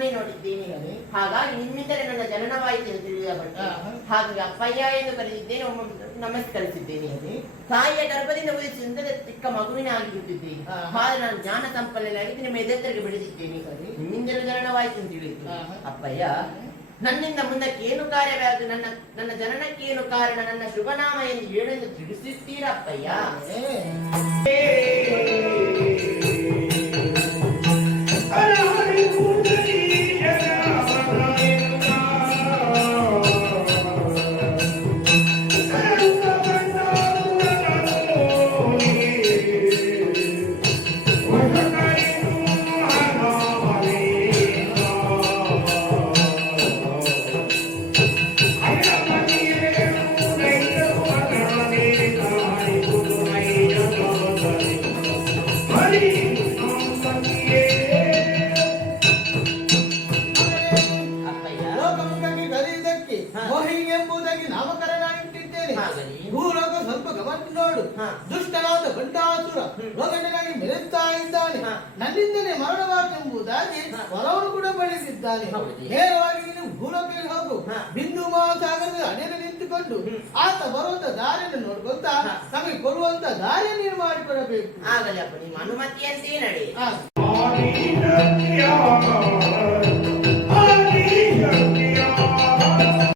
ನಿಮ್ಮನ್ನೇ ನೋಡಿದ್ದೇನೆ, ಹಾಗಾಗಿ ನಿಮ್ಮಿಂದಲೇ ನನ್ನ ಜನನವಾಯಿತು ಎಂದು ತಿಳಿಯಬಟ್ಟೆ. ಹಾಗಾಗಿ ಅಪ್ಪಯ್ಯ ಎಂದು ಕರೆದಿದ್ದೇನೆ, ನಮಸ್ಕರಿಸಿದ್ದೇನೆ. ತಾಯಿಯ ಗರ್ಭದಿಂದ ಉದಿಸಿದ ಚಿಕ್ಕ ಮಗುವಿನ ಆಗಿ ಬಿಟ್ಟಿದ್ದೇನೆ. ಹಾಗೆ ನಾನು ಜ್ಞಾನ ಸಂಪನ್ನನಾಗಿ ನಿಮ್ಮ ಎದುರಿಗೆ ಬೆಳೆದಿದ್ದೇನೆ. ನಿಮ್ಮಿಂದಲೇ ಜನನವಾಯಿತು ಎಂದು ತಿಳಿಯಿತು. ಅಪ್ಪಯ್ಯ, ನನ್ನಿಂದ ಮುಂದಕ್ಕೆ ಏನು ಕಾರ್ಯವಾದ ನನ್ನ ಜನನಕ್ಕೆ ಏನು ಕಾರಣ, ನನ್ನ ಶುಭನಾಮ ಎಂದು ಹೇಳೆಂದು ತಿಳಿಸುತ್ತೀರಾ ಅಪ್ಪಯ್ಯ? ಭೂಲೋಕ ಸ್ವಲ್ಪ ಗಮನ ನೋಡು. ದುಷ್ಟನಾದ ಗಂಡಾಸುರ ರೋಗನಾಗಿ ಮೆರೆಯುತ್ತಾ ಇದ್ದಾನೆ. ನನ್ನಿಂದಲೇ ಮರಣವಾಗೆಂಬುದಾಗಿ ಹೊಲವನ್ನು ಕೂಡ ಬೆಳೆಸಿದ್ದಾನೆ. ನೇರವಾಗಿ ನೀನು ಭೂಲೋಕಕ್ಕೆ ಹೋಗು. ಬಿಂದು ಮಹಾಸಾಗರದ ಅಡಿಯಲ್ಲಿ ನಿಂತುಕೊಂಡು ಆತ ಬರುವಂತ ದಾರಿಯನ್ನು ನೋಡ್ಕೊಂತ ನಮಗೆ ಕೊಡುವಂತ ದಾರಿ ನೀನು ಮಾಡಿಕೊಡಬೇಕು. ಆಗಲಿ ಅಪ್ಪ, ನಿಮ್ಮ ಅನುಮತಿಯಂತೆ ನಡೆ.